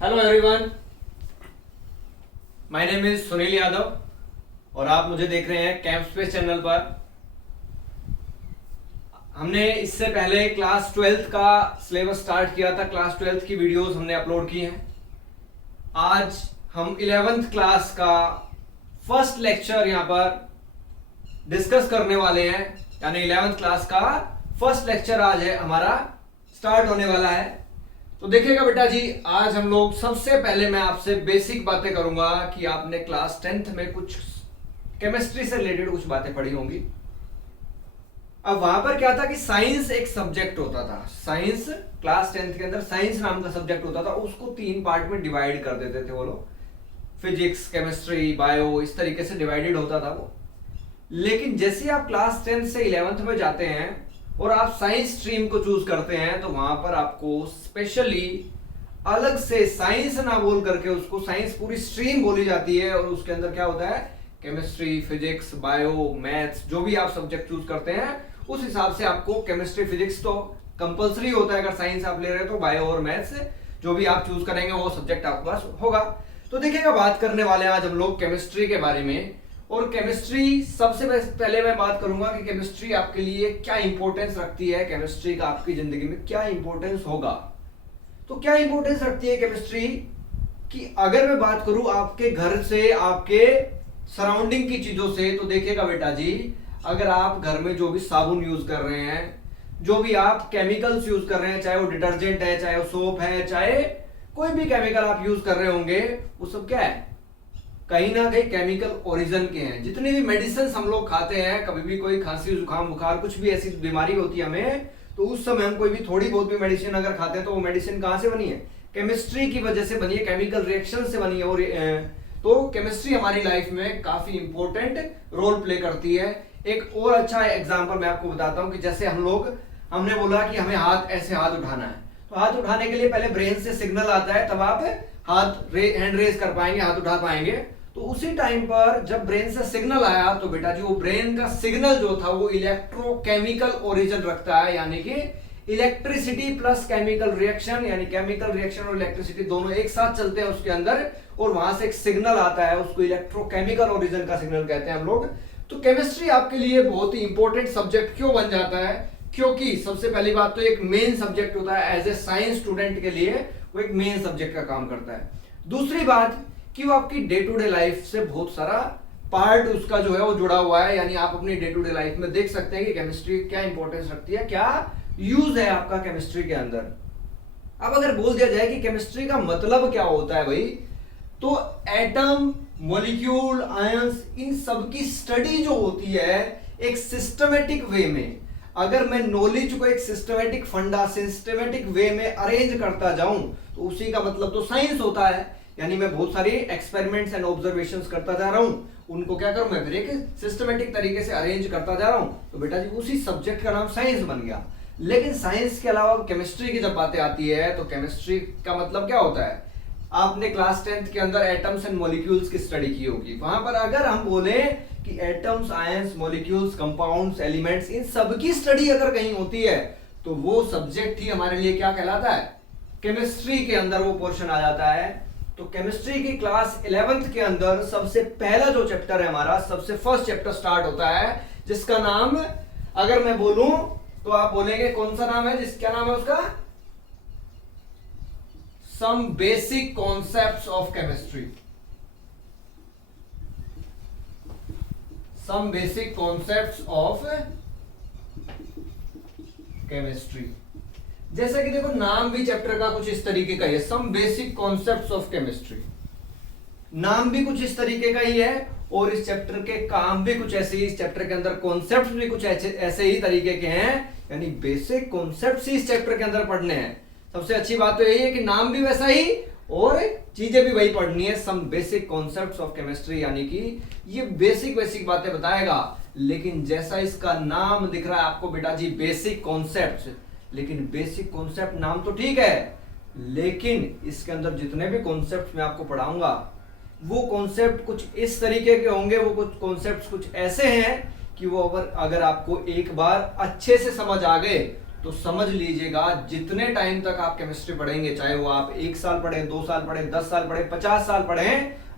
Hello everyone, my name is Sunil Yadav और आप मुझे देख रहे हैं कैंप स्पेस चैनल पर। हमने इससे पहले क्लास 12th का सिलेबस स्टार्ट किया था। क्लास 12th की वीडियोस हमने अपलोड की हैं। आज हम 11th क्लास का फर्स्ट लेक्चर यहां पर डिस्कस करने वाले हैं, यानी 11th क्लास का फर्स्ट लेक्चर आज है हमारा स्टार्ट होने वाला है। तो देखिएगा बेटा जी, आज हम लोग सबसे पहले मैं आपसे बेसिक बातें करूंगा कि आपने क्लास 10th में कुछ केमिस्ट्री से रिलेटेड कुछ बातें पढ़ी होंगी। अब वहां पर क्या था कि साइंस एक सब्जेक्ट होता था। साइंस क्लास 10th के अंदर साइंस नाम का सब्जेक्ट होता था। उसको 3 पार्ट में डिवाइड कर देते थे वो लोग, फिजिक्स, केमिस्ट्री, बायो, इस तरीके से डिवाइडेड होता था वो। लेकिन जैसे आप क्लास 10 से 11th में जाते हैं और आप साइंस स्ट्रीम को चूज करते हैं तो वहां पर आपको स्पेशली अलग से साइंस ना बोल करके उसको साइंस पूरी स्ट्रीम बोली जाती है। और उसके अंदर क्या होता है, केमिस्ट्री, फिजिक्स, बायो, मैथ्स, जो भी आप सब्जेक्ट चूज करते हैं उस हिसाब से आपको केमिस्ट्री, फिजिक्स तो कंपलसरी होता है। अगर साइंस आप ले रहे हैं तो बायो और मैथ्स जो भी आप चूज करेंगे वो सब्जेक्ट आपके पास होगा। तो देखिएगा, बात करने वाले हैं आज हम लोग केमिस्ट्री के बारे में। और केमिस्ट्री, सबसे पहले मैं बात करूंगा कि केमिस्ट्री आपके लिए क्या इंपॉर्टेंस रखती है, केमिस्ट्री का आपकी जिंदगी में क्या इंपॉर्टेंस होगा। तो क्या इंपॉर्टेंस रखती है केमिस्ट्री कि अगर मैं बात करूं आपके घर से, आपके सराउंडिंग की चीजों से, तो देखिएगा बेटा जी, अगर आप घर में जो भी साबुन यूज कर रहे हैं, जो भी आप केमिकल्स यूज कर रहे हैं, चाहे वो डिटर्जेंट है, चाहे वो सोप है, चाहे कोई भी केमिकल आप यूज कर रहे होंगे, वो सब क्या है, कहीं ना कहीं केमिकल ओरिजिन के हैं। जितनी भी मेडिसिन हम लोग खाते हैं, कभी भी कोई खांसी, जुकाम, बुखार, कुछ भी ऐसी बीमारी होती है हमें, तो उस समय हम कोई भी थोड़ी बहुत भी मेडिसिन अगर खाते हैं तो वो मेडिसिन कहां से बनी है, केमिस्ट्री की वजह से बनी है, केमिकल रिएक्शन से बनी है। और तो केमिस्ट्री हमारी लाइफ में काफी इंपॉर्टेंट रोल प्ले करती है। एक और अच्छा एग्जाम्पल मैं आपको बताता हूं कि जैसे हमने बोला कि हमें ऐसे हाथ उठाना है, तो हाथ उठाने के लिए पहले ब्रेन से सिग्नल आता है, तब आप हैंड रेज कर पाएंगे, हाथ उठा पाएंगे। तो उसी टाइम पर जब ब्रेन से सिग्नल आया तो बेटा जी वो ब्रेन का सिग्नल जो था वो इलेक्ट्रोकेमिकल ओरिजिन रखता है, यानी कि इलेक्ट्रिसिटी प्लस केमिकल रिएक्शन, यानी केमिकल रिएक्शन और इलेक्ट्रिसिटी दोनों एक साथ चलते हैं उसके अंदर, और वहां से एक सिग्नल आता है, उसको इलेक्ट्रोकेमिकल ओरिजिन का सिग्नल कहते हैं हम लोग। तो केमिस्ट्री आपके लिए बहुत ही इंपॉर्टेंट सब्जेक्ट क्यों बन जाता है, क्योंकि सबसे पहली बात तो एक मेन सब्जेक्ट होता है। एज ए साइंस स्टूडेंट के लिए वो एक मेन सब्जेक्ट का काम करता है। दूसरी बात कि वो आपकी डे टू डे लाइफ से बहुत सारा पार्ट उसका जो है वो जुड़ा हुआ है, यानी आप अपनी डे टू डे लाइफ में देख सकते हैं कि केमिस्ट्री क्या इंपॉर्टेंस रखती है, क्या यूज है आपका केमिस्ट्री के अंदर। अब अगर बोल दिया जाए कि केमिस्ट्री का मतलब क्या होता है भाई, तो एटम, मॉलिक्यूल, आयंस, इन सब की स्टडी जो होती है एक सिस्टमेटिक वे में, अगर मैं नॉलेज को एक सिस्टमेटिक फंडा, सिस्टमेटिक वे में अरेंज करता जाऊं तो उसी का मतलब तो साइंस होता है। यानी मैं बहुत सारी एक्सपेरिमेंट्स एंड ऑब्जर्वेशंस करता जा रहा हूं, उनको क्या करूं मैं, फिर एक सिस्टमेटिक तरीके से अरेंज करता जा रहा हूं, तो बेटा जी उसी सब्जेक्ट का नाम साइंस बन गया। लेकिन साइंस के अलावा केमिस्ट्री की जब बातें आती है तो केमिस्ट्री का मतलब क्या होता है, आपने क्लास 10th के अंदर एटम्स एंड मॉलिक्यूल्स की स्टडी की होगी। वहां पर अगर हम बोले कि atoms, ions, molecules, compounds, elements, इन सब की स्टडी अगर कहीं होती है तो वो सब्जेक्ट ही हमारे लिए क्या कहलाता है, केमिस्ट्री के अंदर वो पोर्शन आ जाता है। तो केमिस्ट्री की क्लास 11th के अंदर सबसे पहला जो चैप्टर है हमारा, सबसे फर्स्ट चैप्टर स्टार्ट होता है, जिसका नाम अगर मैं बोलूं तो आप बोलेंगे कौन सा नाम है, क्या नाम है उसका, some basic concepts of chemistry. Some basic concepts of chemistry. जैसा कि देखो नाम भी चैप्टर का कुछ इस तरीके का है, some basic concepts of chemistry. नाम भी कुछ इस तरीके का ही है और इस चैप्टर के काम भी कुछ ऐसे ही, इस चैप्टर के अंदर कॉन्सेप्ट्स भी कुछ ऐसे ही तरीके के हैं, यानी बेसिक कॉन्सेप्ट्स ही इस चैप्टर के अंदर पढ़ने हैं। सबसे अच्छी बात तो यही है कि नाम भी वैसा ही और चीजें भी वही पढ़नी है, some basic concepts of chemistry, यानी कि ये बेसिक बातें बताएगा। लेकिन जैसा इसका नाम दिख रहा है आपको बेटा जी, बेसिक कॉन्सेप्ट्स, लेकिन बेसिक कॉन्सेप्ट नाम तो ठीक है, लेकिन इसके अंदर जितने भी कॉन्सेप्ट मैं आपको पढ़ाऊंगा वो कॉन्सेप्ट कुछ इस तरीके के होंगे, वो कुछ कॉन्सेप्ट कुछ ऐसे हैं कि वो अगर आपको एक बार अच्छे से समझ आ गए तो समझ लीजिएगा जितने टाइम तक आप केमिस्ट्री पढ़ेंगे, चाहे वो आप 1 साल पढ़े, 2 साल पढ़े, 10 साल पढ़े, 50 साल पढ़े,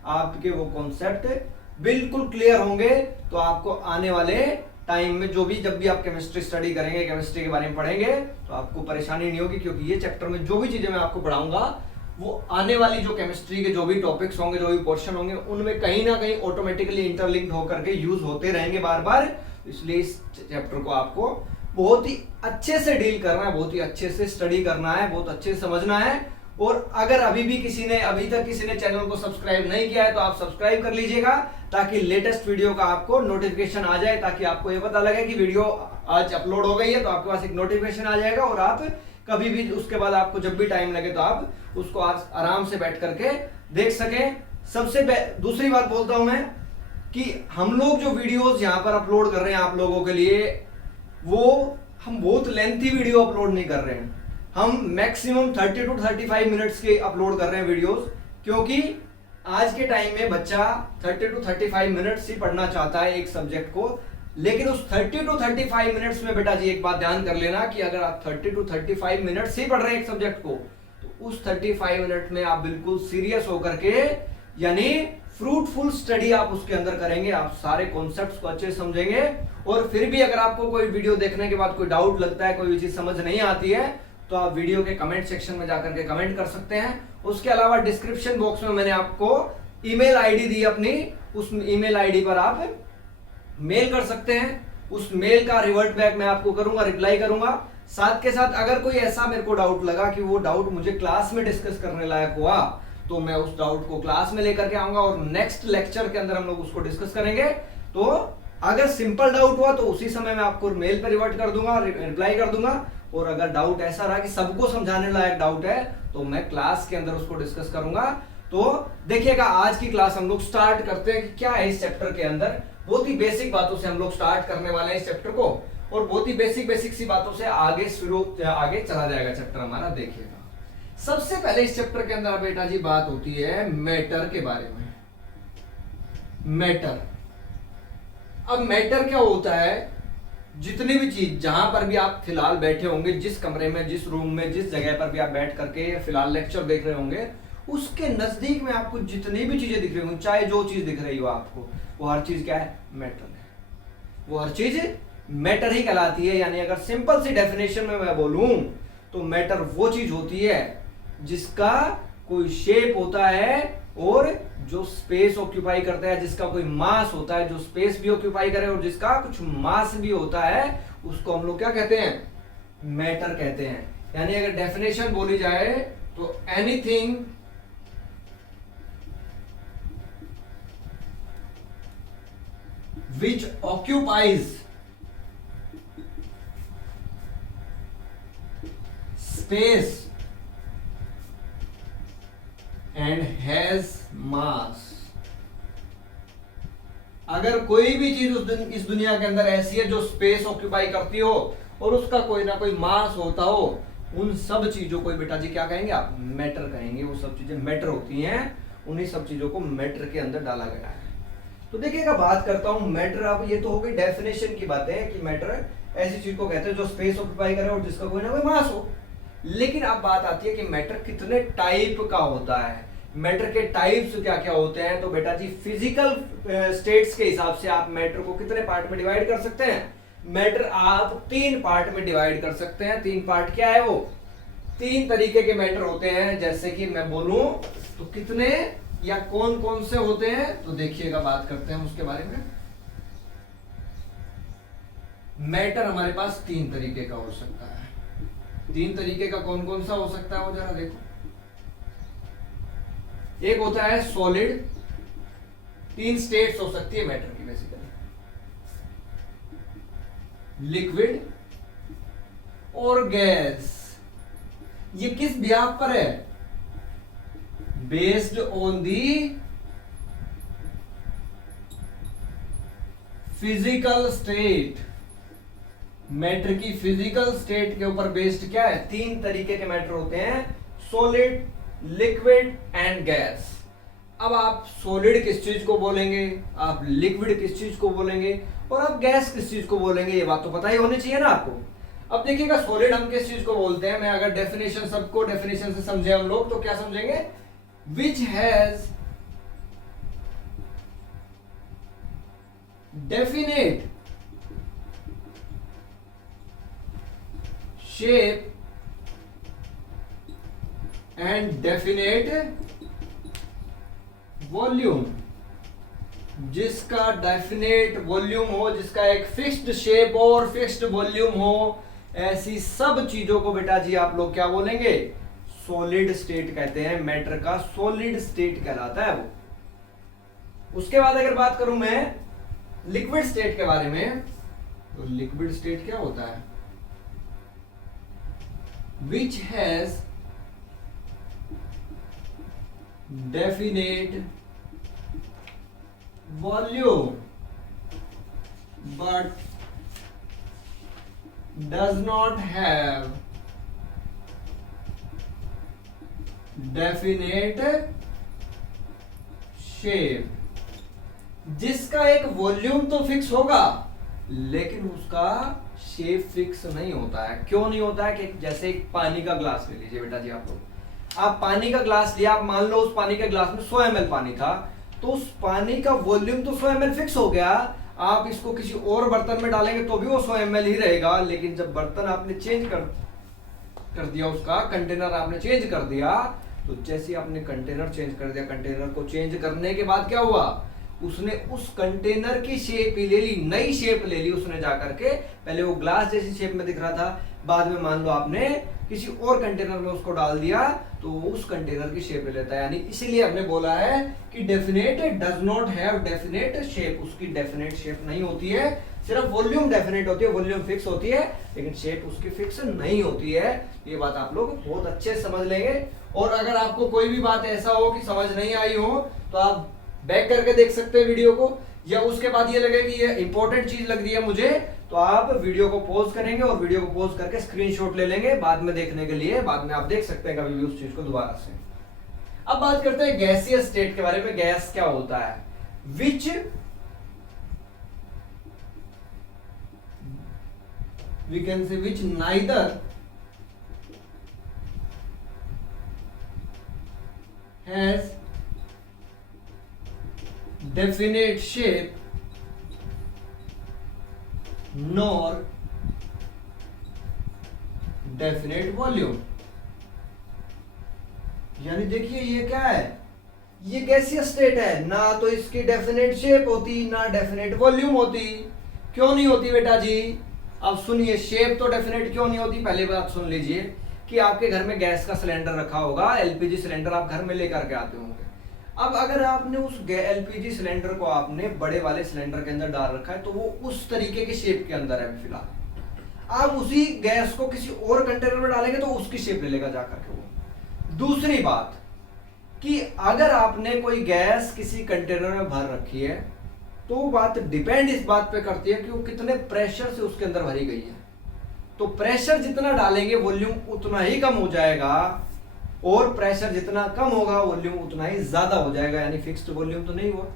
आपके वो कॉन्सेप्ट बिल्कुल क्लियर होंगे। तो आपको आने वाले टाइम में जब भी आप केमिस्ट्री स्टडी करेंगे, केमिस्ट्री के बारे में पढ़ेंगे, तो आपको परेशानी नहीं होगी, क्योंकि ये चैप्टर में जो भी चीजें मैं आपको पढ़ाऊंगा वो आने वाली जो केमिस्ट्री के जो भी टॉपिक्स होंगे, जो भी पोर्शन होंगे, उनमें कहीं ना कहीं ऑटोमेटिकली इंटरलिंक्ड होकर के यूज होते रहेंगे बार बार। इसलिए इस चैप्टर को आपको बहुत ही अच्छे से डील करना है, बहुत ही अच्छे से स्टडी करना है, बहुत अच्छे से समझना है। और अगर अभी तक किसी ने चैनल को सब्सक्राइब नहीं किया है तो आप सब्सक्राइब कर लीजिएगा, ताकि लेटेस्ट वीडियो का आपको नोटिफिकेशन आ जाए, ताकि आपको ये पता लगे कि वीडियो आज अपलोड हो गई है, तो आपके पास एक नोटिफिकेशन आ जाएगा और आप कभी भी उसके बाद आपको जब भी टाइम लगे तो आप उसको आराम से बैठ करके देख सकें। दूसरी बात बोलता हूं मैं कि हम लोग जो वीडियोस यहां पर अपलोड कर रहे हैं आप लोगों के लिए, वो हम बहुत लेंथी वीडियो अपलोड नहीं कर रहे हैं। हम मैक्सिमम 30 to 35 मिनट्स के अपलोड कर रहे हैं वीडियोस, क्योंकि आज के टाइम में बच्चा 30 to 35 मिनट्स ही पढ़ना चाहता है एक सब्जेक्ट को। लेकिन उस 30 to 35 मिनट्स में बेटा जी एक बात ध्यान कर लेना कि अगर आप 30 to 35 मिनट्स ही पढ़ रहे हैं एक सब्जेक्ट को, तो उस 35 मिनट में आप बिल्कुल सीरियस होकर के, यानी फ्रूटफुल स्टडी आप उसके अंदर करेंगे, आप सारे कॉन्सेप्ट्स को अच्छे से समझेंगे। और फिर भी अगर आपको कोई वीडियो देखने के बाद कोई डाउट लगता है, कोई चीज समझ नहीं आती है, तो आप वीडियो के कमेंट सेक्शन में जाकर के कमेंट कर सकते हैं। उसके अलावा डिस्क्रिप्शन बॉक्स में मैंने आपको ईमेल आईडी दी अपनी, उस ईमेल आईडी पर आप मेल कर सकते हैं। उस मेल का रिवर्ट बैक मैं आपको करूंगा, रिप्लाई करूंगा। साथ के साथ अगर कोई ऐसा मेरे को डाउट लगा कि वो डाउट मुझे क्लास में डिस्कस करने लायक हुआ, तो मैं उस डाउट को क्लास में लेकर के आऊंगा और नेक्स्ट लेक्चर के अंदर हम लोग उसको डिस्कस करेंगे। तो अगर सिंपल डाउट हुआ तो उसी समय मैं आपको मेल पे रिवर्ट कर दूंगा, रिप्लाई कर दूंगा। और अगर डाउट ऐसा रहा कि सबको समझाने लायक डाउट है, तो मैं क्लास के अंदर उसको डिस्कस करूंगा। तो देखिएगा आज की क्लास हम लोग स्टार्ट करते हैं कि क्या है इस चैप्टर के अंदर। बहुत ही बेसिक बातों से हम लोग स्टार्ट करने वाले हैं इस चैप्टर को, और बहुत ही बेसिक सी बातों से आगे चला जाएगा चैप्टर हमारा। देखिएगा सबसे पहले इस चैप्टर के अंदर बेटा जी बात होती है मैटर के बारे में। मैटर, अब मैटर क्या होता है? जितनी भी चीज जहां पर भी आप फिलहाल बैठे होंगे, जिस कमरे में, जिस रूम में, जिस जगह पर भी आप बैठ करके फिलहाल लेक्चर देख रहे होंगे, उसके नजदीक में आपको जितनी भी चीजें दिख रही होंगी, चाहे जो चीज दिख रही हो आपको, वो हर चीज क्या है? मैटर है। वो हर चीज मैटर ही कहलाती है। यानी अगर सिंपल सी डेफिनेशन में मैं बोलूं तो मैटर वो चीज होती है जिसका कोई शेप होता है और जो स्पेस ऑक्यूपाई करता है, जिसका कोई मास होता है, जो स्पेस भी ऑक्यूपाई करे और जिसका कुछ मास भी होता है, उसको हम लोग क्या कहते हैं? मैटर कहते हैं। यानी अगर डेफिनेशन बोली जाए तो anything which occupies space and has mass। अगर कोई भी चीज इस दुनिया के अंदर ऐसी है जो स्पेस ऑक्यूपाई करती हो और उसका कोई ना कोई मास होता हो, उन सब चीजों को बेटा जी क्या कहेंगे? आप मैटर कहेंगे। वो सब चीजें मैटर होती हैं, उन्हीं सब चीजों को मैटर के अंदर डाला गया है। तो देखिएगा बात करता हूं मैटर। अब ये तो हो गई डेफिनेशन की बातें कि मैटर ऐसी चीज को कहते हैं जो स्पेस ऑक्यूपाई करे और जिसका कोई ना कोई मास हो। लेकिन अब बात आती है कि मैटर कितने टाइप का होता है, मैटर के टाइप्स क्या क्या होते हैं। तो बेटा जी फिजिकल स्टेट्स के हिसाब से आप मैटर को कितने पार्ट में डिवाइड कर सकते हैं? मैटर आप 3 पार्ट में डिवाइड कर सकते हैं। 3 पार्ट क्या है? वो 3 तरीके के मैटर होते हैं। जैसे कि मैं बोलूं तो कितने या कौन कौन से होते हैं, तो देखिएगा बात करते हैं उसके बारे में। मैटर हमारे पास 3 तरीके का हो सकता है। 3 तरीके का कौन कौन सा हो सकता है वो जरा देखो। एक होता है सॉलिड, 3 स्टेट्स हो सकती है मैटर की बेसिकली, लिक्विड और गैस। ये किस ब्याह पर है? Based on the physical state. Matter की फिजिकल स्टेट के ऊपर बेस्ड क्या है? 3 तरीके के मैटर होते हैं, सॉलिड, लिक्विड एंड गैस। अब आप सॉलिड किस चीज को बोलेंगे, आप लिक्विड किस चीज को बोलेंगे और आप गैस किस चीज को बोलेंगे, ये बात तो पता ही होनी चाहिए ना आपको। अब देखिएगा सॉलिड हम किस चीज को बोलते हैं, मैं अगर डेफिनेशन सबको डेफिनेशन से समझे हम लोग तो क्या समझेंगे, which has definite shape and definite volume, जिसका डेफिनेट वॉल्यूम हो, जिसका एक फिक्स्ड शेप हो और फिक्स्ड वॉल्यूम हो, ऐसी सब चीजों को बेटा जी आप लोग क्या बोलेंगे, सॉलिड स्टेट कहते हैं। मैटर का सॉलिड स्टेट कहलाता है वो। उसके बाद अगर बात करूं मैं लिक्विड स्टेट के बारे में, तो लिक्विड स्टेट क्या होता है, which has definite volume but does not have definite shape, जिसका एक वॉल्यूम तो फिक्स होगा लेकिन उसका शेप फिक्स नहीं होता है। क्यों नहीं होता है, कि जैसे एक पानी का ग्लास ले लीजिए बेटा जी, आप लोग आप पानी का ग्लास लिया, आप मान लो उस पानी के ग्लास में 100 ml पानी था, तो उस पानी का वॉल्यूम तो 100 ml फिक्स हो गया। आप इसको किसी और बर्तन में डालेंगे तो भी वो 100 ml ही रहेगा, लेकिन जब बर्तन आपने चेंज कर दिया, उसका कंटेनर आपने चेंज कर दिया, तो जैसे ही आपने कंटेनर चेंज कर दिया, कंटेनर को चेंज करने के बाद क्या हुआ, उसने उस कंटेनर की शेप ही ले ली, नई शेप ले ली उसने जाकर के। पहले वो ग्लास जैसी शेप में दिख रहा था, बाद में मान लो आपने किसी और कंटेनर में उसको डाल दिया तो उस कंटेनर की शेप ले लेता है। यानी इसीलिए हमने बोला है कि definite does not have definite shape, उसकी डेफिनेट शेप नहीं होती है, सिर्फ वॉल्यूम डेफिनेट होती है, वॉल्यूम फिक्स होती है, लेकिन शेप उसकी फिक्स नहीं होती है। ये बात आप लोग बहुत अच्छे से समझ लेंगे। और अगर आपको कोई भी बात ऐसा हो कि समझ नहीं आई हो तो आप बैक करके देख सकते हैं वीडियो को, या उसके बाद ये लगे कि ये इंपॉर्टेंट चीज लग रही है मुझे, तो आप वीडियो को पॉज करेंगे और वीडियो को पॉज करके स्क्रीनशॉट ले लेंगे बाद में देखने के लिए, बाद में आप देख सकते हैं कभी भी उस चीज को दोबारा से। अब बात करते हैं गैसियस स्टेट के बारे में। गैस क्या होता है, विच we can say which neither has definite shape nor definite volume। यानी देखिए ये क्या है, ये गैसियस स्टेट है, ना तो इसकी डेफिनेट शेप होती ना डेफिनेट वॉल्यूम होती। क्यों नहीं होती बेटा जी, अब सुनिए, शेप तो डेफिनेट क्यों नहीं होती, पहले बात सुन लीजिए कि आपके घर में गैस का सिलेंडर रखा होगा, एलपीजी सिलेंडर आप घर में लेकर के आते होंगे। अब अगर आपने उस एलपीजी सिलेंडर को आपने बड़े वाले सिलेंडर के अंदर डाल रखा है तो वो उस तरीके के शेप के अंदर है फिलहाल, आप उसी गैस को किसी और कंटेनर में डालेंगे तो उसकी शेप ले लेगा जाकर के वो। दूसरी बात कि अगर आपने कोई गैस किसी कंटेनर में भर रखी है तो वो बात डिपेंड इस बात पे करती है कि वो कितने प्रेशर से उसके अंदर भरी गई है। तो प्रेशर जितना डालेंगे वॉल्यूम उतना ही कम हो जाएगा, और प्रेशर जितना कम होगा वॉल्यूम उतना ही ज्यादा हो जाएगा। यानी फिक्स्ड वॉल्यूम तो नहीं हुआ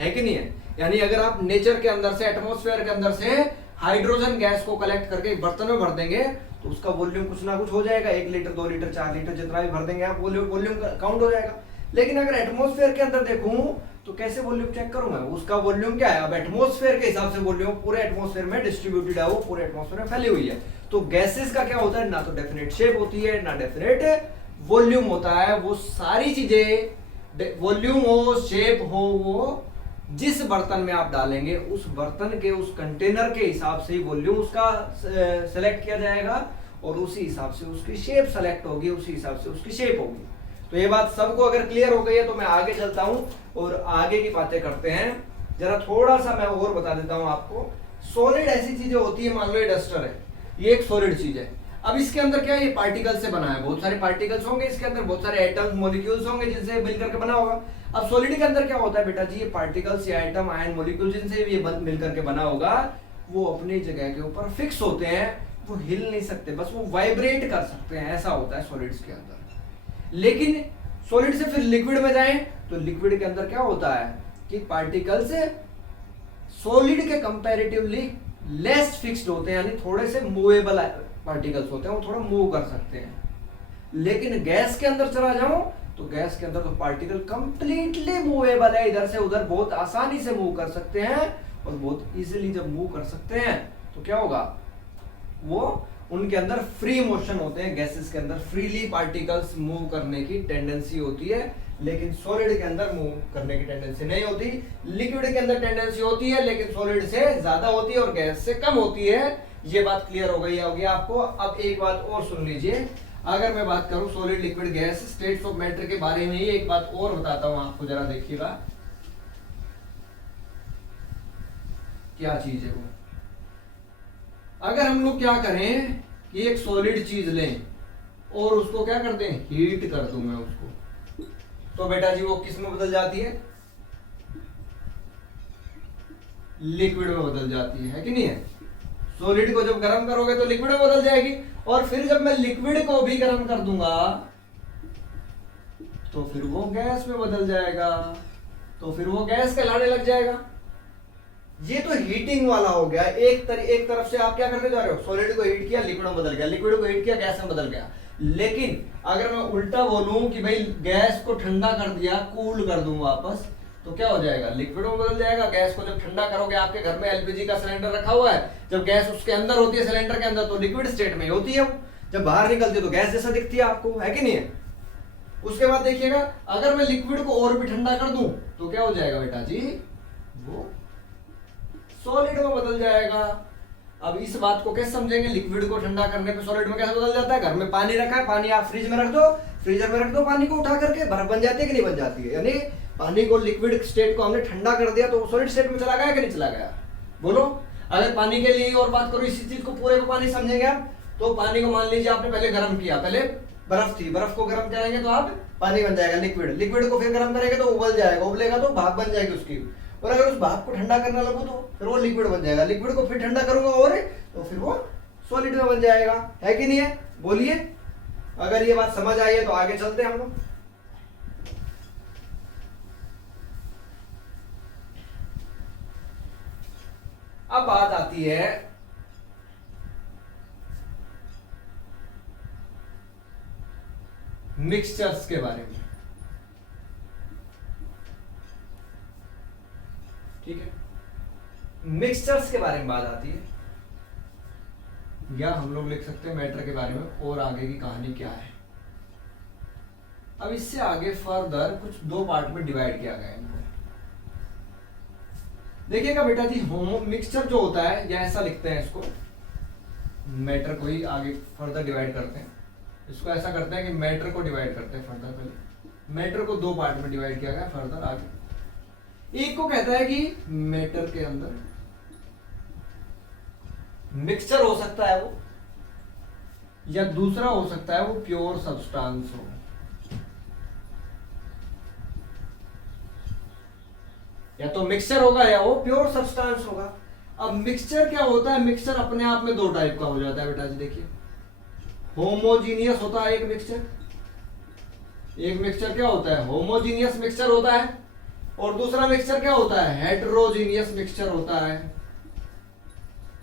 है कि नहीं है। यानी अगर आप नेचर के अंदर से, एटमॉस्फेयर के अंदर से हाइड्रोजन गैस को कलेक्ट करके बर्तन में भर देंगे तो उसका वॉल्यूम कुछ ना कुछ हो जाएगा, 1 लीटर 2 लीटर 4 लीटर जितना भी भर देंगे आप वॉल्यूम काउंट हो जाएगा। लेकिन अगर एटमॉस्फेयर के अंदर देखूं तो कैसे वॉल्यूम चेक करूं मैं, उसका वॉल्यूम क्या है, अब एटमॉस्फेयर के हिसाब से वॉल्यूम पूरे एटमॉस्फेयर में डिस्ट्रीब्यूटेड है, वो पूरे एटमॉस्फेयर में फैली हुई है। तो गैसेस का क्या होता है, ना तो डेफिनेट शेप होती है ना डेफिनेट वॉल्यूम होता है। वो सारी चीजें वॉल्यूम हो शेप हो वो जिस बर्तन में आप डालेंगे उस बर्तन के उस कंटेनर के हिसाब से वॉल्यूम उसका सेलेक्ट किया जाएगा और उसी हिसाब से उसकी शेप सेलेक्ट होगी, उसी हिसाब से उसकी शेप होगी। तो ये बात सबको अगर क्लियर हो गई है तो मैं आगे चलता हूं और आगे की बातें करते हैं। जरा थोड़ा सा मैं और बता देता हूं आपको। सॉलिड ऐसी चीजें होती है, मान लो ये डस्टर है, ये एक सॉलिड चीज है। अब इसके अंदर क्या है, ये पार्टिकल से बना है, बहुत सारे पार्टिकल्स होंगे इसके अंदर, बहुत सारे एटम्स मॉलिक्यूल्स होंगे जिनसे मिल करके बना होगा। अब सॉलिड के अंदर क्या होता है बेटा जी, ये पार्टिकल्स या एटम आयन मॉलिक्यूल जिनसे ये मिल करके बना होगा वो अपनी जगह के ऊपर फिक्स होते हैं, वो हिल नहीं सकते, बस वो वाइब्रेट कर सकते हैं, ऐसा होता है सॉलिड्स के अंदर। लेकिन सॉलिड से फिर लिक्विड में जाएं तो लिक्विड के अंदर क्या होता है कि पार्टिकल्स सॉलिड के कंपैरेटिवली लेस फिक्स्ड होते हैं, यानी थोड़े से मूवेबल पार्टिकल्स होते हैं, वो थोड़ा मूव कर सकते हैं। लेकिन गैस के अंदर चला जाऊं तो गैस के अंदर तो पार्टिकल कंप्लीटली मूवेबल है, इधर से उधर बहुत आसानी से मूव कर सकते हैं। और बहुत इजीली जब मूव कर सकते हैं तो क्या होगा, वो उनके अंदर फ्री मोशन होते हैं। गैसेस के अंदर फ्रीली पार्टिकल्स मूव करने की टेंडेंसी होती है, लेकिन सॉलिड के अंदर मूव करने की टेंडेंसी नहीं होती। लिक्विड के अंदर टेंडेंसी होती है, लेकिन सॉलिड से ज्यादा होती है और गैस से कम होती है। ये बात क्लियर हो गई होगी आपको। अब एक बात और सुन लीजिए, अगर मैं बात करूं solid liquid gas states of matter के बारे में ही एक बात और बताता हूं आपको, जरा देखिएगा क्या चीज है वो। अगर हम लोग क्या करें कि एक सॉलिड चीज लें और उसको क्या कर दें, हीट कर दूं मैं उसको, तो बेटा जी वो किस में बदल जाती है, लिक्विड में बदल जाती है कि नहीं है। सॉलिड को जब गर्म करोगे तो लिक्विड में बदल जाएगी, और फिर जब मैं लिक्विड को भी गर्म कर दूंगा तो फिर वो गैस में बदल जाएगा, तो फिर वो गैस कहलाने लग जाएगा। ये तो हीटिंग वाला हो गया। एक तरफ से आप क्या करने जा रहे हो, सॉलिड को हीट किया लिक्विड में बदल गया, लिक्विड को हीट किया गैस में बदल गया। लेकिन अगर मैं उल्टा बोलूं कि भाई गैस को ठंडा कर दिया, कूल कर दूं वापस, तो क्या हो जाएगा, लिक्विड में बदल जाएगा। गैस को जब ठंडा करोगे, आपके घर में एलपीजी का सिलेंडर रखा हुआ है, जब गैस उसके अंदर होती है सिलेंडर के अंदर तो लिक्विड स्टेट में होती है, जब बाहर निकलती है तो गैस जैसा दिखती है आपको, है कि नहीं है। उसके बाद देखिएगा, अगर मैं लिक्विड को और भी ठंडा कर दूं तो क्या हो जाएगा बेटा जी, वो सॉलिड में बदल जाएगा। अब इस बात को कैसे समझेंगे, लिक्विड को ठंडा करने पे सॉलिड में कैसे बदल जाता है। घर में पानी रखा है, पानी आप फ्रिज में रख दो, फ्रीजर में रख दो, पानी को उठा करके बर्फ बन जाती है कि नहीं बन जाती है। यानी पानी को लिक्विड स्टेट को हमने ठंडा कर दिया तो सॉलिड स्टेट में चला गया कि नहीं चला गया, बोलो। अगर पानी के लिए और बात करो, इसी चीज को पूरे को पानी समझेंगे आप, तो पानी को मान लीजिए आपने पहले गर्म किया, पहले बर्फ थी, बर्फ को गर्म करेंगे तो आप पानी बन जाएगा लिक्विड, लिक्विड को फिर गर्म करेंगे तो उबल जाएगा, उबलेगा तो भाप बन जाएगी उसकी। और अगर उस भाप को ठंडा करने लगो तो फिर वो लिक्विड बन जाएगा, लिक्विड को फिर ठंडा करूंगा और तो फिर वो सॉलिड में बन जाएगा, है कि नहीं है, बोलिए। अगर ये बात समझ आई है तो आगे चलते हैं हम लोग। अब बात आती है मिक्सचर्स के बारे में, ठीक है। मिक्सचर्स के बारे में बात आती है, या हम लोग लिख सकते हैं मैटर के बारे में, और आगे की कहानी क्या है। अब इससे आगे फर्दर कुछ दो पार्ट में डिवाइड किया गया है इनको। देखिएगा बेटा जी, मिक्सचर जो होता है, या ऐसा लिखते हैं इसको, मैटर को ही आगे फर्दर डिवाइड करते हैं। इसको ऐसा करते हैं कि मैटर को डिवाइड करते हैं फर्दर। पहले मैटर को दो पार्ट में डिवाइड किया गया, फर्दर आगे एक को कहता है कि मैटर के अंदर मिक्सचर हो सकता है वो, या दूसरा हो सकता है वो प्योर सब्सटेंस हो। या तो मिक्सचर होगा या वो प्योर सब्सटेंस होगा। अब मिक्सचर क्या होता है, मिक्सचर अपने आप में दो टाइप का हो जाता है बेटा जी। देखिए, होमोजीनियस होता है एक मिक्सचर, एक मिक्सचर क्या होता है, होमोजीनियस मिक्सचर होता है, और दूसरा मिक्सचर क्या होता है, हेटेरोजीनियस मिक्सचर होता है।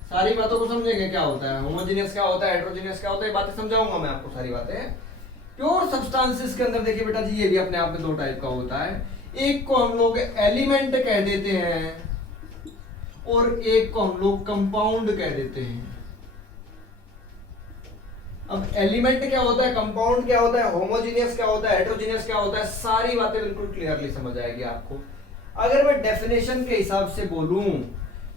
सारी बातों को समझेंगे क्या होता है, होमोजीनियस क्या होता है, हेटेरोजीनियस क्या होता है, बातें समझाऊंगा मैं आपको सारी बातें। प्योर सब्सटेंसेस के अंदर देखिए बेटा जी, ये भी अपने आप में दो टाइप का होता है। एक को हम लोग एलिमेंट कह देते हैं और एक को हम लोग कंपाउंड कह देते हैं। अब एलिमेंट क्या होता है, कंपाउंड क्या होता है, होमोजीनियस क्या होता है, हेटेरोजीनियस क्या होता है, सारी बातें बिल्कुल क्लियरली समझ आएगी आपको। अगर मैं डेफिनेशन के हिसाब से बोलूं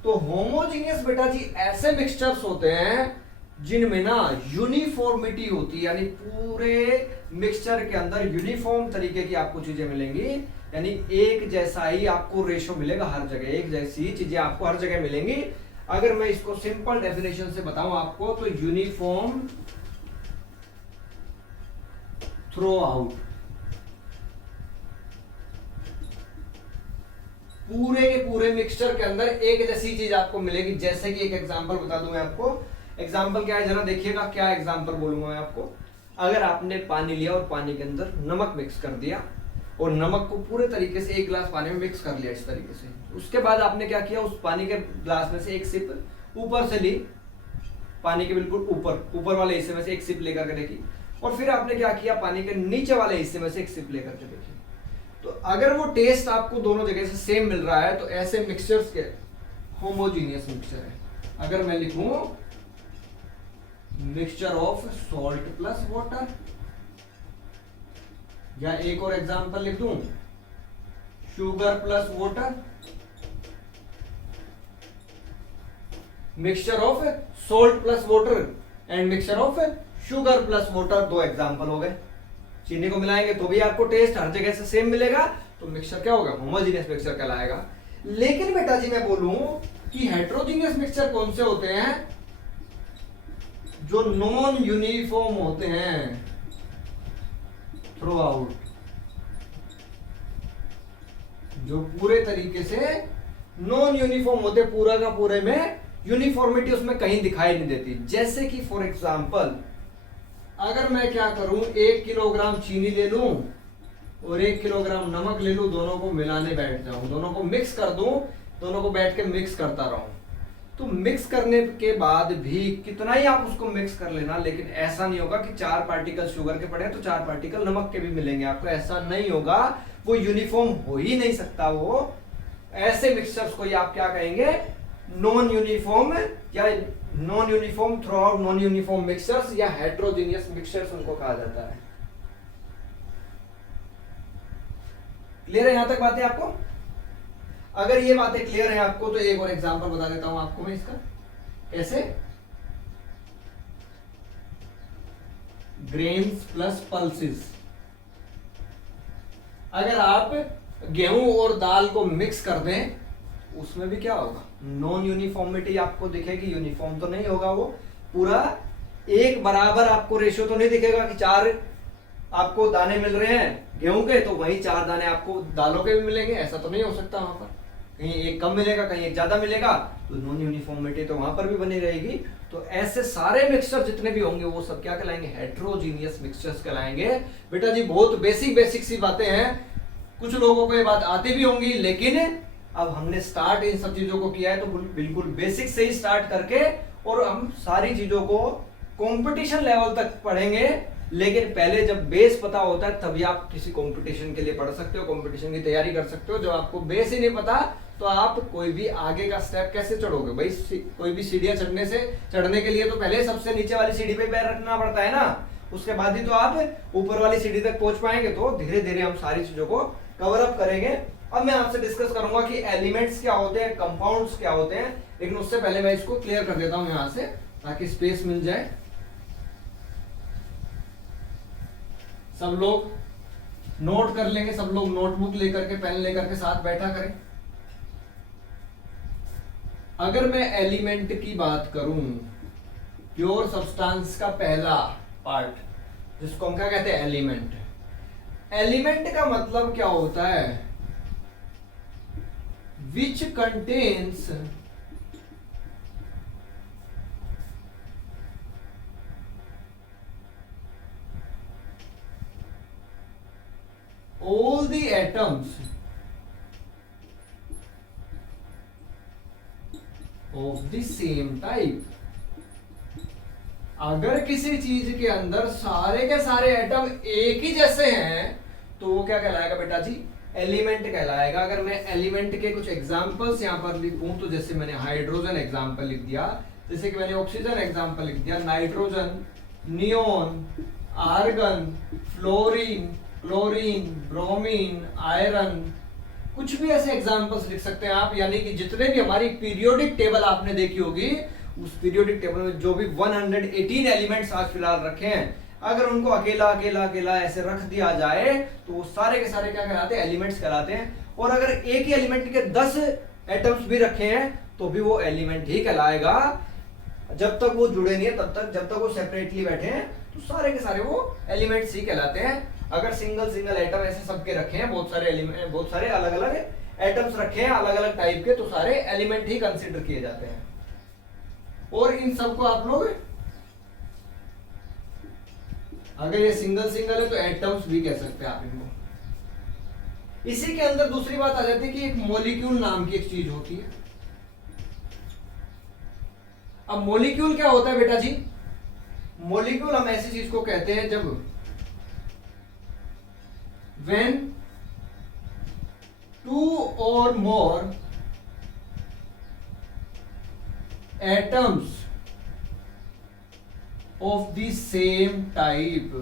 तो होमोजीनियस बेटा जी ऐसे मिक्सचर्स होते हैं जिनमें ना यूनिफॉर्मिटी होती है, यानी पूरे मिक्सचर के अंदर यूनिफॉर्म तरीके की आपको चीजें मिलेंगी, यानी एक जैसा ही आपको रेशो मिलेगा हर जगह, एक जैसी चीजें आपको हर जगह मिलेंगी। अगर मैं इसको सिंपल डेफिनेशन से बताऊं आपको तो यूनिफॉर्म थ्रो आउट, पूरे के पूरे मिक्सचर के अंदर एक जैसी चीज आपको मिलेगी। जैसे कि एक एग्जांपल बता दूं मैं आपको, एग्जांपल क्या है जरा देखिएगा, क्या एग्जांपल बोलूंगा मैं आपको। अगर आपने पानी लिया और पानी के अंदर नमक मिक्स कर दिया और नमक को पूरे तरीके से एक गिलास पानी में मिक्स कर लिया इस तरीके से, उसके बाद आपने क्या किया, उस पानी के गिलास में से एक सिप ऊपर से ली, पानी के बिल्कुल ऊपर वाले हिस्से में से एक सिप लेकर के देखी, और फिर आपने क्या किया, पानी के नीचे वाले हिस्से में से एक सिप लेकर के देखी। तो अगर वो टेस्ट आपको दोनों जगह से सेम मिल रहा है तो ऐसे मिक्सचर्स के होमोजीनियस मिक्सचर है। अगर मैं लिखूं mixture of salt plus water, या एक और एग्जांपल लिख दूं sugar plus water, mixture of salt plus water and mixture of sugar plus water, दो एग्जांपल हो गए। चीनी को मिलाएंगे तो भी आपको टेस्ट हर जगह से सेम मिलेगा, तो मिक्सचर क्या होगा, होमोजेनियस मिक्सचर कहलाएगा। लेकिन बेटा जी मैं बोलूं कि हेट्रोजीनियस मिक्सचर कौन से होते हैं, जो नॉन यूनिफॉर्म होते हैं थ्रू आउट, जो पूरे तरीके से नॉन यूनिफॉर्म होते, पूरा का पूरे में यूनिफॉर्मिटी उसमें कहीं दिखाई नहीं देती। जैसे कि फॉर एग्जांपल अगर मैं क्या करूं, 1 किलोग्राम चीनी ले लूं और 1 किलोग्राम नमक ले लूं, दोनों को मिलाने बैठ जाऊं, दोनों को मिक्स कर दूं, दोनों को बैठ के मिक्स करता रहूं, तो मिक्स करने के बाद भी कितना ही आप उसको मिक्स कर लेना, लेकिन ऐसा नहीं होगा कि 4 पार्टिकल शुगर के पड़े तो 4 पार्टिकल नमक के भी मिलेंगे आपको, ऐसा नहीं होगा, वो यूनिफॉर्म हो ही नहीं सकता। वो ऐसे मिक्सचर्स को आप क्या कहेंगे, नॉन यूनिफॉर्म या non uniform through out non uniform mixtures या हेट्रोजीनियस मिक्सचर्स उनको कहा जाता है। क्लियर है यहां तक बातें आपको? अगर ये बातें क्लियर है आपको तो एक और एग्जांपल बता देता हूं आपको मैं इसका, कैसे ग्रेन्स प्लस पल्सेस। अगर आप गेहूं और दाल को मिक्स कर दें उसमें भी क्या होगा, नॉन यूनिफॉर्मिटी आपको दिखेगी, यूनिफॉर्म तो नहीं होगा, वो पूरा एक बराबर आपको रेशियो तो नहीं दिखेगा कि 4 आपको दाने मिल रहे हैं गेहूं के तो वहीं 4 दाने आपको दालों के भी मिलेंगे, ऐसा तो नहीं हो सकता। वहां पर कहीं एक कम मिलेगा, कहीं एक ज्यादा मिलेगा, तो नॉन यूनिफॉर्मिटी तो वहां पर भी बनी रहेगी। तो ऐसे सारे मिक्सचर जितने भी होंगे वो सब क्या कहलाएंगे, हेट्रोजीनियस मिक्सचर्स कहलाएंगे। बेटा जी बहुत बेसिक सी बातें हैं, कुछ लोगों को ये बात आती भी होंगी, लेकिन अब हमने स्टार्ट इन सब चीजों को किया है तो बिल्कुल बेसिक से ही स्टार्ट करके और हम सारी चीजों को कंपटीशन लेवल तक पढ़ेंगे। लेकिन पहले जब बेस पता होता है तभी आप किसी कंपटीशन के लिए पढ़ सकते हो, कंपटीशन की तैयारी कर सकते हो। जब आपको बेस ही नहीं पता तो आप कोई भी आगे का स्टेप कैसे चढ़ोगे भाई, कोई भी सीढ़ियां चढ़ने के लिए तो पहले सबसे नीचे वाली सीढ़ी पे पैर रखना पड़ता है ना, उसके बाद ही तो आप ऊपर वाली सीढ़ी तक पहुंच पाएंगे। तो धीरे धीरे हम सारी चीजों को कवर अप करेंगे। अब मैं आपसे डिस्कस करूंगा कि एलिमेंट्स क्या होते हैं, कंपाउंड्स क्या होते हैं, लेकिन उससे पहले मैं इसको क्लियर कर देता हूं यहां से ताकि स्पेस मिल जाए। सब लोग नोट कर लेंगे, सब लोग नोटबुक लेकर के पेन लेकर के साथ बैठा करें। अगर मैं एलिमेंट की बात करूं, प्योर सब्सटेंस का पहला पार्ट जिसको हम क्या कहते हैं, एलिमेंट। एलिमेंट का मतलब क्या होता है, which contains all the atoms of the same type। अगर किसी चीज के अंदर सारे के सारे एटम एक ही जैसे हैं तो वो क्या कहलाएगा बेटा जी, एलिमेंट कहलाएगा। अगर मैं एलिमेंट के कुछ एग्जांपल्स यहां पर लिखूं तो जैसे मैंने हाइड्रोजन एग्जांपल लिख दिया, जैसे कि मैंने ऑक्सीजन एग्जांपल लिख दिया, nitrogen, neon, argon, fluorine, chlorine, bromine, iron, कुछ भी ऐसे एग्जांपल्स लिख सकते हैं आप। यानी कि जितने भी हमारी पीरियोडिक टेबल आपने देखी होगी, उस पीरियोडिक टेबल में जो भी 118 एलिमेंट्स आज फिलहाल रखे हैं, अगर उनको अकेला अकेला अकेला ऐसे रख दिया जाए तो वो सारे के सारे क्या कहलाते हैं, एलिमेंट्स कहलाते हैं। और अगर एक ही एलिमेंट के 10 एटम्स भी रखे हैं तो भी वो एलिमेंट ही कहलाएगा। जब तक वो जुड़े नहीं है तब तक, जब तक वो सेपरेटली बैठे हैं तो सारे के सारे वो एलिमेंट्स ही कहलाते हैं। अगर सिंगल एटम ऐसे सबके रखे हैं, बहुत सारे एलिमेंट, बहुत सारे अलग अलग एटम्स रखे हैं अलग अलग टाइप के, तो सारे एलिमेंट ही कंसिडर किए जाते हैं। और इन सबको आप लोग, अगर ये सिंगल है तो एटम्स भी कह सकते हैं आप इनको। इसी के अंदर दूसरी बात आ जाती है कि एक मॉलिक्यूल नाम की एक चीज होती है। अब मॉलिक्यूल क्या होता है बेटा जी? मॉलिक्यूल हम ऐसी चीज को कहते हैं जब when two or more atoms of the same type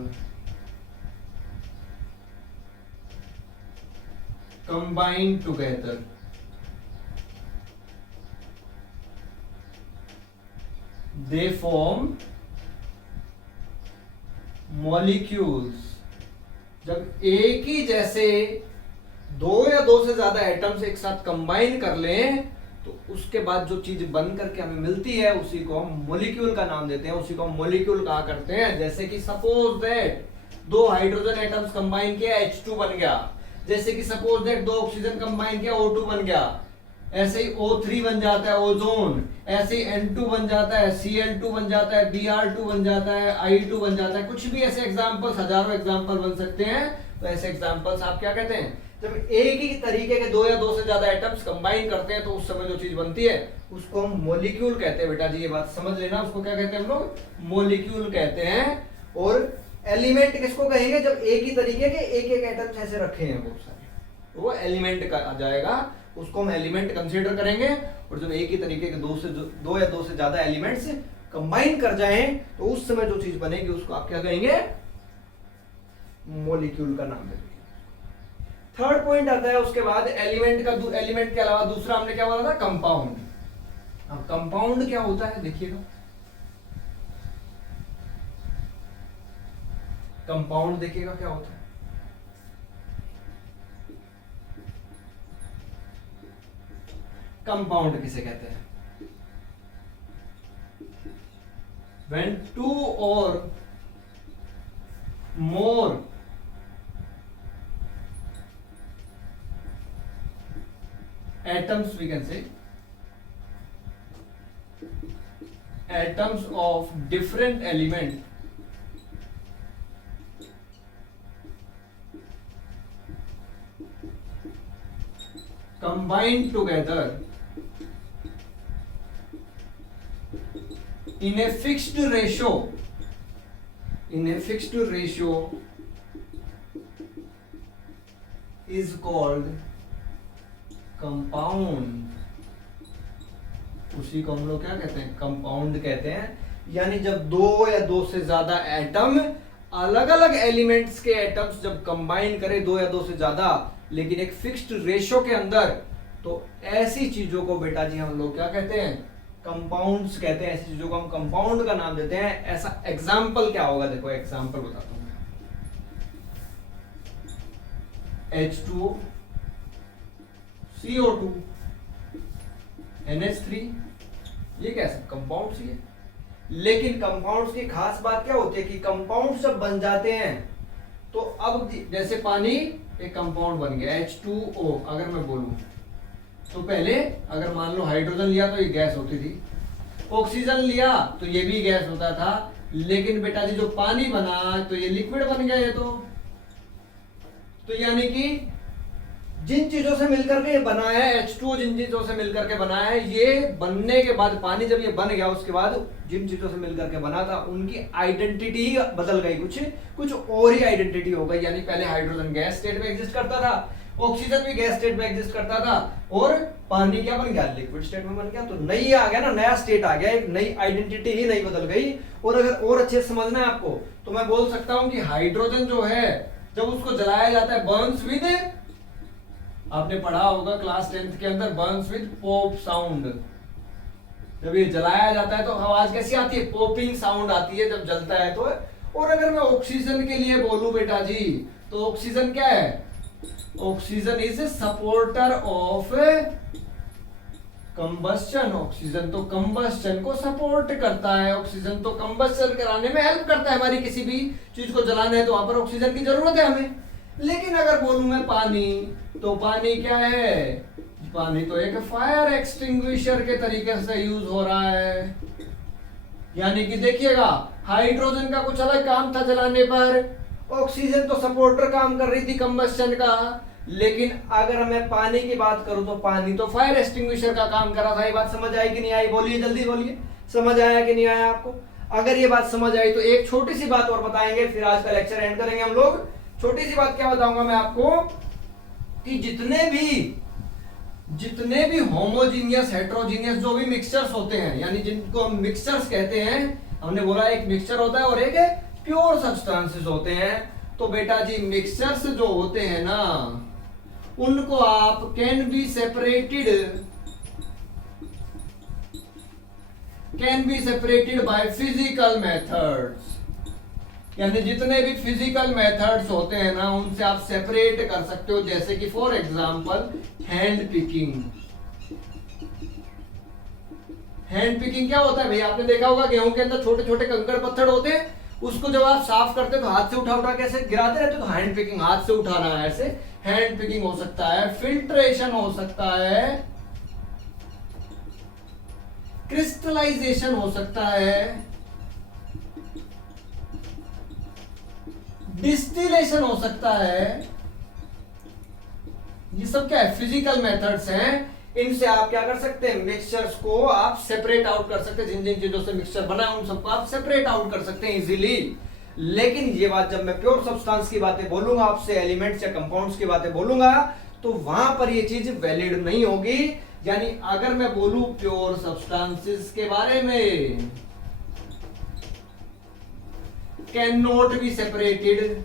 combine together, they form molecules। जब एक ही जैसे दो या दो से ज्यादा एटम्स एक साथ कंबाइन कर लें तो उसके बाद जो चीज बन करके हमें मिलती है उसी को हम मॉलिक्यूल का नाम देते हैं, उसी को हम मॉलिक्यूल कहा करते हैं। जैसे कि सपोज दैट दो हाइड्रोजन एटम्स कंबाइन किया H2 बन गया, जैसे कि सपोज दैट दो ऑक्सीजन कंबाइन किया O2 बन गया, ऐसे ही O3 बन जाता है ओजोन, ऐसे ही N2 बन जाता है, Cl2 बन जाता है, Br2 बन जाता है, I2 बन जाता है। कुछ भी ऐसे एग्जांपल्स, हजारों एग्जांपल बन सकते हैं। तो ऐसे एग्जांपल्स आप क्या कहते हैं? जब एक ही तरीके के दो या दो से ज्यादा एटम्स कंबाइन करते हैं तो उस समय जो चीज बनती है उसको हम मॉलिक्यूल कहते हैं। बेटा जी ये बात समझ लेना, उसको क्या कहते हैं हम लोग? मॉलिक्यूल कहते हैं। और एलिमेंट किसको कहेंगे? जब एक ही तरीके के एक एक एटम्स ऐसे रखे हैं बहुत सारे, तो वो एलिमेंट का आ जाएगा, उसको हम एलिमेंट कंसीडर करेंगे। और जब एक ही तरीके के दो या दो से ज्यादा एलिमेंट्स कंबाइन कर जाएं तो उस समय जो चीज बनेगी उसको आप क्या कहेंगे? मॉलिक्यूल का नाम देंगे। थर्ड पॉइंट आता है उसके बाद एलिमेंट का, एलिमेंट के अलावा दूसरा हमने क्या बोला था? कंपाउंड। अब कंपाउंड क्या होता है देखिएगा, कंपाउंड देखिएगा क्या होता है। कंपाउंड किसे कहते हैं? when two or more atoms, we can say atoms of different element combined together in a fixed ratio, is called compound। उसी को हम लोग क्या कहते हैं? कंपाउंड कहते हैं। यानी जब दो या दो से ज्यादा एटम, अलग अलग एलिमेंट्स के एटम्स जब कंबाइन करें दो या दो से ज्यादा, लेकिन एक फिक्स्ड रेशियो के अंदर, तो ऐसी चीजों को बेटा जी हम लोग क्या कहते हैं? कंपाउंड्स कहते हैं। ऐसी चीजों को हम कंपाउंड का नाम देते हैं। ऐसा एग्जाम्पल क्या होगा? देखो एग्जाम्पल बताता हूं। H2O, CO2, NH3, ये क्या सब कंपाउंड्स ही है। लेकिन कंपाउंड्स की खास बात क्या होती है कि कंपाउंड्स जब बन जाते हैं तो अब जैसे पानी एक कंपाउंड बन गया H2O, अगर मैं बोलूं तो पहले अगर मान लो हाइड्रोजन लिया तो ये गैस होती थी, ऑक्सीजन लिया तो ये भी गैस होता था। लेकिन बेटा जी जो पानी बना तो ये लिक्विड बन गया। ये तो यानी कि जिन चीजों से मिलकर के ये बना है H2O, जिन चीजों से मिलकर के बना है, ये बनने के बाद पानी जब ये बन गया उसके बाद जिन चीजों से मिलकर के बना था उनकी आइडेंटिटी ही बदल गई, कुछ और ही आइडेंटिटी हो गई। यानी पहले हाइड्रोजन गैस स्टेट में एग्जिस्ट करता था, ऑक्सीजन भी गैस स्टेट में एग्जिस्ट करता था, और पानी क्या बन गया? लिक्विड स्टेट में बन गया। तो नई आ गया ना, नया स्टेट आ गया, एक नई आइडेंटिटी ही नई बदल गई। और अगर और अच्छे से समझना है आपको तो मैं बोल सकता हूं कि हाइड्रोजन जो है जब उसको जलाया जाता है बर्न्स विद, आपने पढ़ा होगा क्लास 10th के अंदर, बर्न्स विद पॉप साउंड। जब ये जलाया जाता है तो आवाज कैसी आती है? पॉपिंग साउंड आती है जब जलता है तो। और अगर मैं ऑक्सीजन के लिए बोलूं बेटा जी तो ऑक्सीजन क्या है? Oxygen is a supporter of combustion. Oxygen तो कंबस्शन को सपोर्ट करता है, ऑक्सीजन तो कंबस्शन कराने में हेल्प करता है। हमारी किसी भी चीज को जलाना है तो वहां पर ऑक्सीजन की जरूरत है हमें। लेकिन अगर बोलूं मैं पानी, तो पानी क्या है? पानी तो एक फायर एक्सटिंग्विशर के तरीके से यूज हो रहा है। यानी कि देखिएगा हाइड्रोजन का कुछ अलग काम था जलाने पर, ऑक्सीजन तो सपोर्टर काम कर रही थी कंबस्शन का। लेकिन अगर मैं पानी की बात करूं तो पानी तो फायर एक्सटिंग्विशर का काम कर रहा था। ये बात समझ आई कि नहीं आई? बोलिए, जल्दी बोलिए। समझ आया कि नहीं आया आपको? अगर ये बात समझ आई तो एक छोटी सी बात और बताएंगे, फिर आज का लेक्चर एंड करेंगे हम लोग। छोटी सी बात क्या बताऊंगा मैं आपको कि जितने भी होमोजीनियस हेट्रोजीनियस जो भी मिक्सचर्स होते हैं, यानी जिनको हम मिक्सचर्स कहते हैं, हमने बोला एक मिक्सचर होता है और एक प्योर सब्सटेंसेस होते हैं। तो बेटा जी मिक्सचर्स जो होते हैं ना, उनको आप can be separated by physical methods, यानी जितने भी फिजिकल मेथड्स होते हैं ना, उनसे आप सेपरेट कर सकते हो। जैसे कि फॉर एग्जांपल हैंड पिकिंग क्या होता है भाई? आपने देखा होगा गेहूं के अंदर छोटे छोटे कंकड़ पत्थर होते हैं, उसको जब आप साफ करते हो तो हाथ से उठा कैसे गिराते रहते हो, तो हैंड पिकिंग, हाथ से उठाना है ऐसे, हैंड पिकिंग हो सकता है। फिल्ट्रेशन हो सकता है, क्रिस्टलाइजेशन हो सकता है, डिस्टिलेशन हो सकता है। ये सब क्या है? फिजिकल मेथड्स हैं। इनसे आप क्या कर सकते हैं? मिक्सचर्स को आप सेपरेट आउट कर सकते हैं। जिन जिन चीजों से मिक्सचर बना है उन सबको आप सेपरेट आउट कर सकते हैं इजीली। लेकिन ये बात जब मैं प्योर सब्सटेंस की बातें बोलूंगा आपसे, एलिमेंट्स या कंपाउंड्स की बातें बोलूंगा, तो वहां पर ये चीज वैलिड नहीं होगी। यानी अगर मैं बोलूं प्योर सब्सटेंसेस के बारे में, can not be separated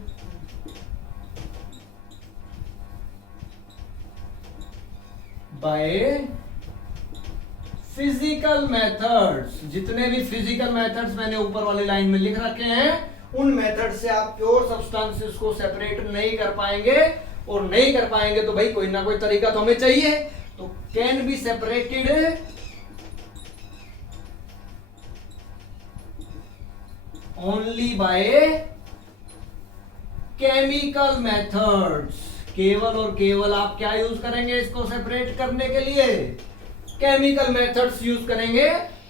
by physical methods. जितने भी फिजिकल मेथड्स मैंने ऊपर वाली लाइन में लिख रखे हैं, उन मेथड से आप प्योर सब्सटेंसेस को सेपरेट नहीं कर पाएंगे। और नहीं कर पाएंगे तो भाई कोई ना कोई तरीका तो हमें चाहिए। तो can be separated only by chemical methods. केवल और केवल आप क्या यूज करेंगे इसको सेपरेट करने के लिए? केमिकल मेथड्स यूज करेंगे।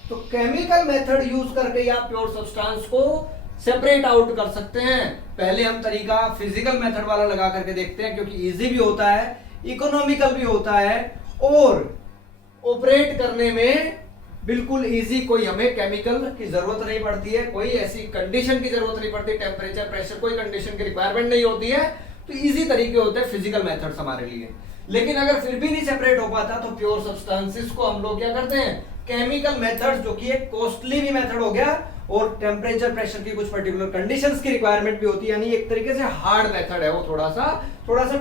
तो केमिकल मेथड यूज करके आप प्योर सब्सटेंस को सेपरेट आउट कर सकते हैं। पहले हम तरीका फिजिकल मेथड वाला लगा करके देखते हैं, क्योंकि इजी भी होता है, इकोनॉमिकल भी होता है और ऑपरेट करने में बिल्कुल इजी। कोई हमें केमिकल की जरूरत नहीं पड़ती है, कोई ऐसी कंडीशन की जरूरत नहीं पड़ती, टेम्परेचर प्रेशर कोई कंडीशन की रिक्वायरमेंट नहीं होती है। तो इजी तरीके होते हैं फिजिकल मेथड्स हमारे लिए। लेकिन अगर फिर भी नहीं सेपरेट हो पाता तो प्योर सब्सटेंसेस को हम लोग क्या करते हैं? केमिकल मेथड्स, जो कि एक कॉस्टली भी मेथड हो गया और टेम्परेचर प्रेशर की कुछ पर्टिकुलर कंडीशंस की रिक्वायरमेंट भी होती है, यानी एक तरीके से हार्ड मेथड है, वो थोड़ा सा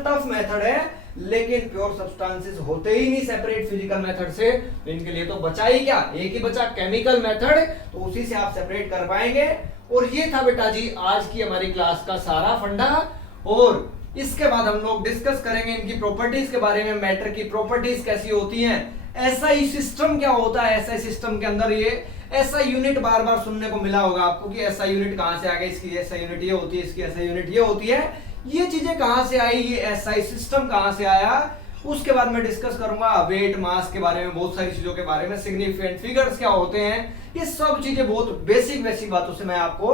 टफ मेथड है। लेकिन प्योर सब्सटेंसेस होते ही नहीं सेपरेट फिजिकल मेथड से। इनके लिए तो बचा ही क्या? एक ही बचा, केमिकल मेथड। तो उसी से आप सेपरेट कर पाएंगे। और ये था बेटा जी आज की हमारी क्लास का सारा फंडा। और इसके बाद हम लोग डिस्कस करेंगे इनकी प्रॉपर्टीज के बारे में, मैटर की प्रॉपर्टीज कैसी होती हैं, एसआई सिस्टम क्या होता है। एसआई सिस्टम के अंदर ये एसआई यूनिट बार बार सुनने को मिला होगा आपको कि एसआई यूनिट कहां से आ गई, इसकी एसआई यूनिट ये होती है, इसकी एसआई यूनिट ये होती है। ये चीजें कहां से आई, ये एसआई सिस्टम कहां से आया, उसके बाद मैं डिस्कस करूंगा वेट मास के बारे में, बहुत सारी चीजों के बारे में, सिग्निफिकेंट फिगर्स क्या होते हैं। ये सब चीजें बहुत बेसिक बातों से मैं आपको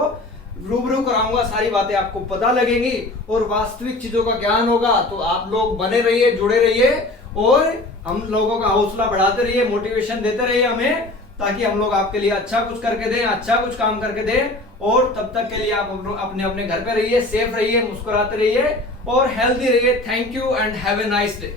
रूबरू कराऊंगा। सारी बातें आपको पता लगेंगी और वास्तविक चीजों का ज्ञान होगा। तो आप लोग बने रहिए, जुड़े रहिए और हम लोगों का हौसला बढ़ाते रहिए, मोटिवेशन देते रहिए हमें, ताकि हम लोग आपके लिए अच्छा कुछ करके दें, अच्छा कुछ काम करके दें। और तब तक के लिए आप अपने अपने घर पे रहिए, सेफ रहिए, मुस्कुराते रहिए और हेल्दी रहिए। Thank you and have a nice day.